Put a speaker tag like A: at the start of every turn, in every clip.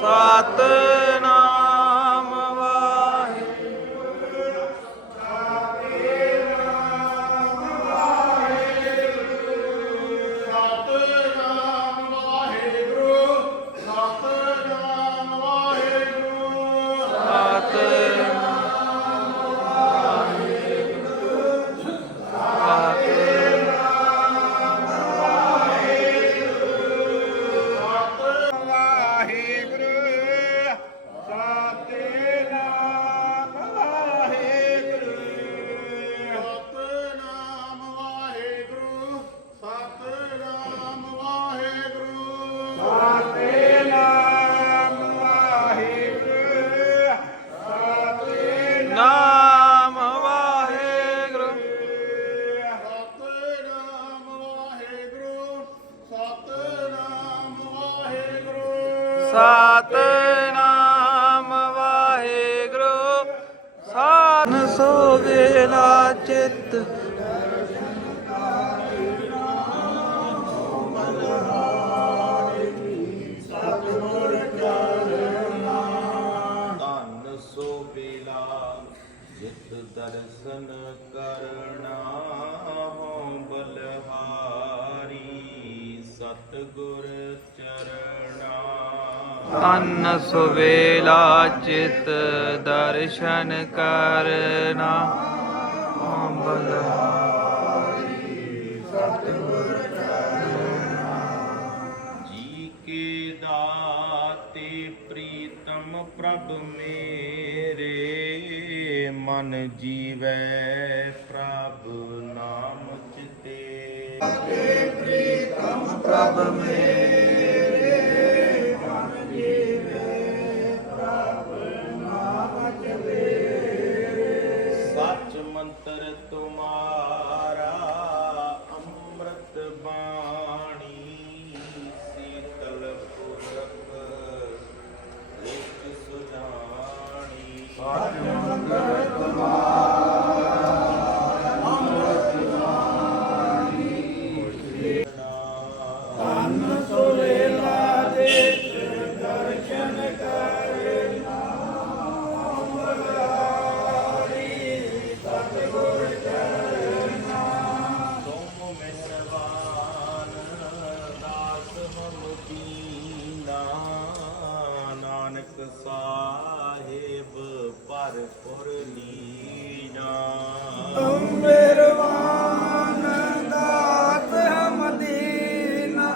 A: ਸਤ
B: ਸਤਨਾਮ ਵਾਹਿਗੁਰੂ।
A: ਸਾਨ ਸੋ ਵੇਲਾ ਚਿਤ।
C: ਧੰਨ ਜਿਤ ਦਰਸ਼ਨ ਕਰਨਾ ਹੋ ਬਲਹਾਰੀ ਸਤਗੁਰ ਚਰਣਾ
A: ਅੰਨ ਸੁਵੇਲਾ ਚਿਤ ਦਰਸ਼ਨ ਕਰਨਾ। ਅੰਬਲ
C: ਜੀ ਕੇ ਦਾਤੇ ਪ੍ਰੀਤਮ ਪ੍ਰਭ ਮੇਰੇ ਮਨ ਜੀਵੈ ਪ੍ਰਭ ਨਾਮ ਚਿਤੇ। ਸੱਚ ਮਿਹਰਬਾਨ
B: ਦਾਤ ਹਮਦੀਨਾ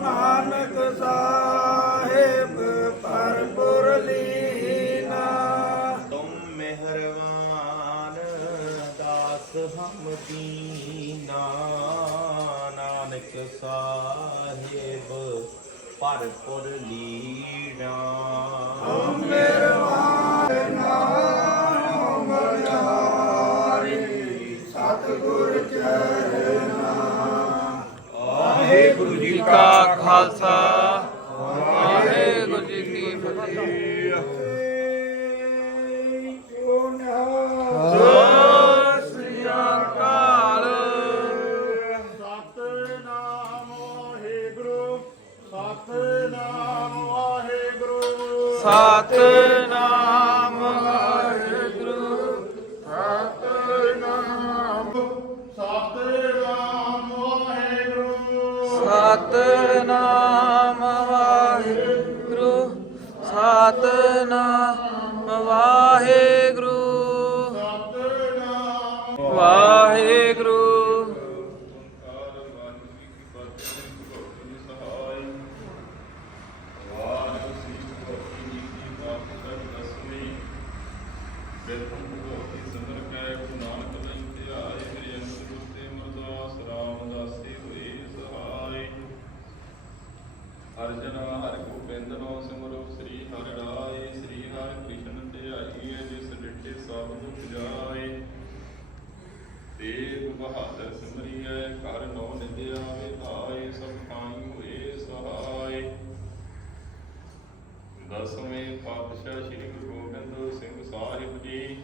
B: ਨਾਨਕ ਸਾਹਿਬ ਪਰਪੁਰ ਲੀਨਾ।
C: ਤੁਮ ਮਿਹਰਬਾਨ ਦਾਸ ਹਮ ਦੀਨਾ ਨਾਨਕ ਸਾਹਿਬ ਭਰਪੁਰ ਲੀਨਾ।
A: ਸਤ
D: ਦਸਵੇਂ ਪਾਤਸ਼ਾਹ ਸ੍ਰੀ ਗੁਰੂ ਗੋਬਿੰਦ ਸਿੰਘ ਸਾਹਿਬ ਜੀ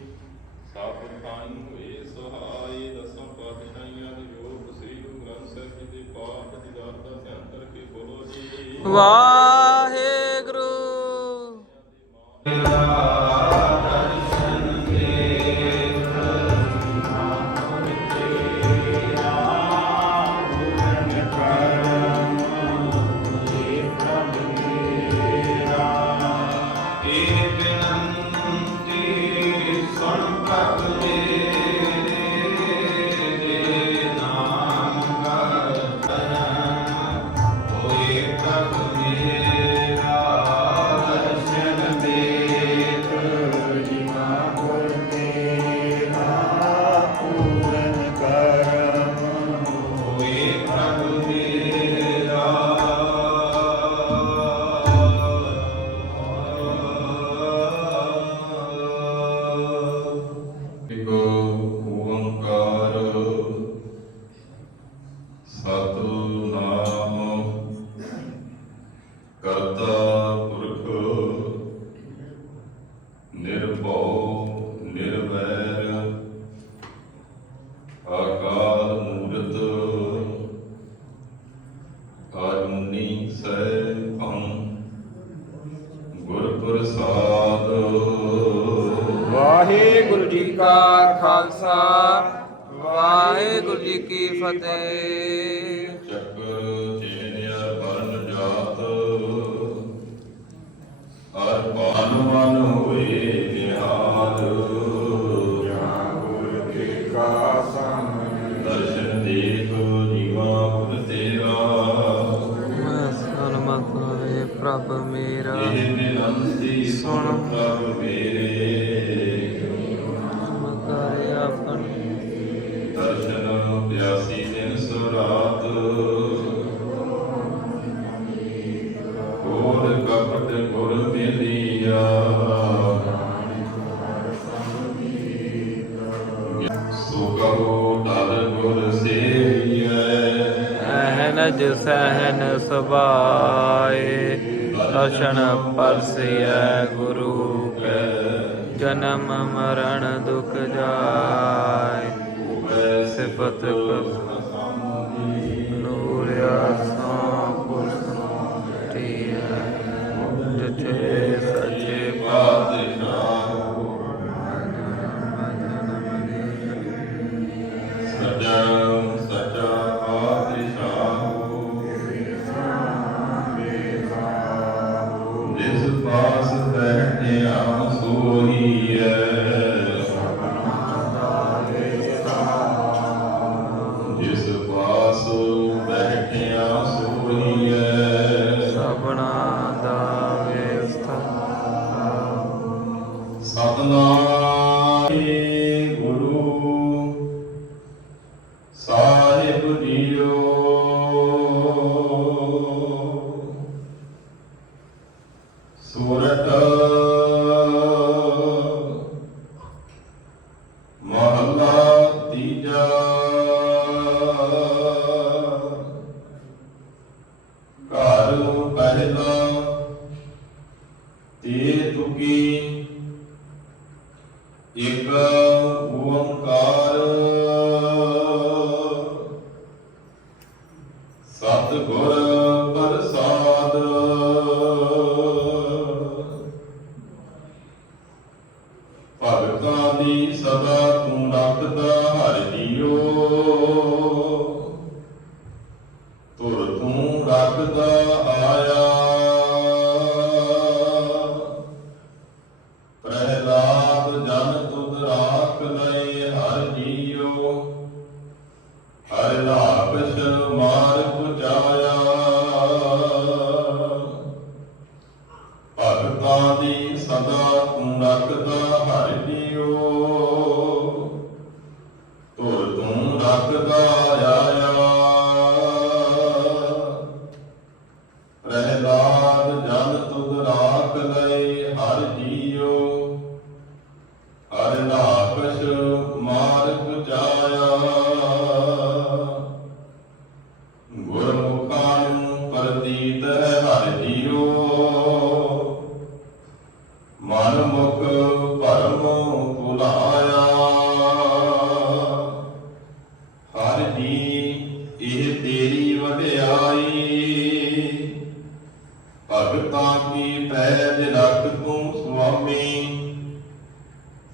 D: ਸਭ ਖਾਈ ਹੋਏ ਸਹਾਏ ਦਸਾਂ ਪਾਤਸ਼ਾਹੀਆਂ ਦੇ ਜੋਗ ਸ੍ਰੀ ਗੁਰੂ ਗ੍ਰੰਥ ਸਾਹਿਬ ਜੀ ਦੇ ਪਾਠ ਦੀਦਾਰ ਦਾ ਧਿਆਨ ਕਰਕੇ ਬੋਲੋ ਜੀ।
A: ਵਾਹਿਗੁਰੂ ਫਤਿਹ
D: ਚੱਕਰ ਚੇਨਿਆ ਬਰਨ ਜਾਤ ਹਰ ਪਾਨ ਮਨ ਹੋਏ ਨਿਹਾਲ ਦਰਸ਼ਨ ਦੇਖ ਜੀਵਾ ਗੁਰ ਤੇਰਾ
A: ਮੈਂ ਸਨਮਤ ਹੋਏ ਪ੍ਰਭ ਮੇਰਾ
D: ਇਹ ਬੇਨੰਤੀ ਸੁਣ ਪ੍ਰਭ ਮੇਰੇ ਸੋ ਕਹੋ ਤਦ ਗੁਰ ਸੇਵੀਐ।
A: ਅਹਨਜ ਸਹਨ ਸੁਭਾਏ, ਦਰਸ਼ਨ ਪਰਸਿਐ ਗੁਰੂ ਕੈ। ਜਨਮ ਮਰਨ ਦੁਖ ਜਾਏ, ਸਿਫਤ ਕਰ
D: ਘਰ ਪਹਿਲਾ ਤੇ ਤੁਕੀ 应该 ਭਗਤਾਂ ਕੀ ਪੈਜ ਰੱਖ ਤੂੰ ਸੁਆਮੀ?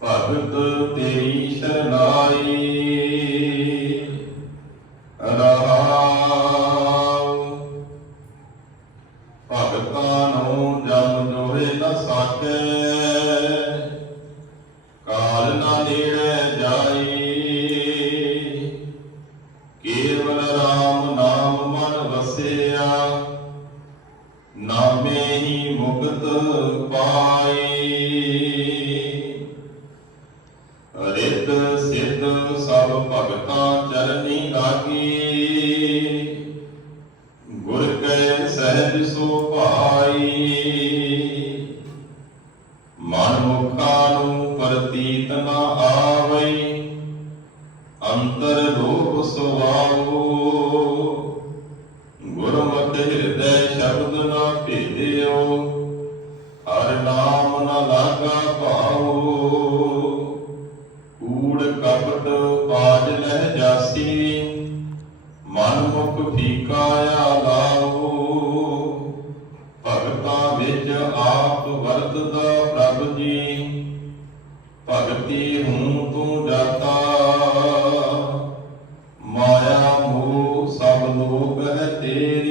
D: ਭਗਤ ਤੇਰੀ ਸ਼ਰਨਾਈ। ਰਹਾਉ ਭਗਤਾਂ ਨੂੰ ਜਮ ਜੋਰੇ ਨ ਸਾਕੇ ਕਾਲ ਨਾ ਨੇੜੇ ਜਾਈ ਕੇਵਲ RAM ਨਾਮ ਮਨ ਵਸਿਆ। ਹੀ ਮੁਕਤ Prabhupada te é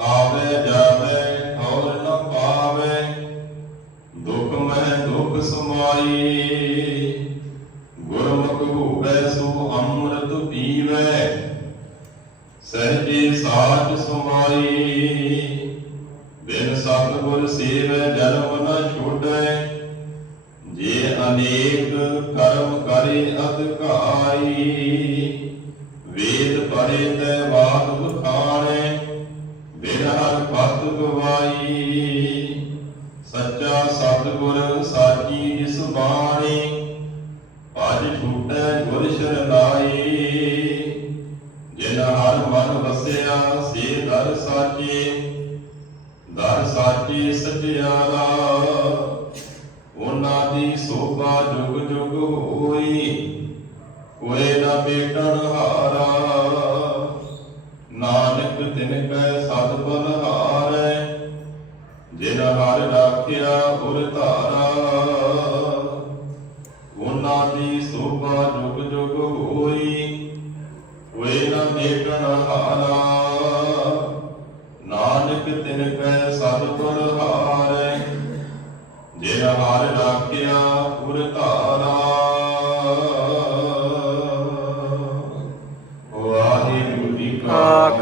D: ਆਵੇ ਜਾਵੇ ਔਰ ਨ ਪਾਵੇ। ਦੁਖ ਮੈਂ ਦੁਖ ਸਮਾਈ।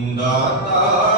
C: da da.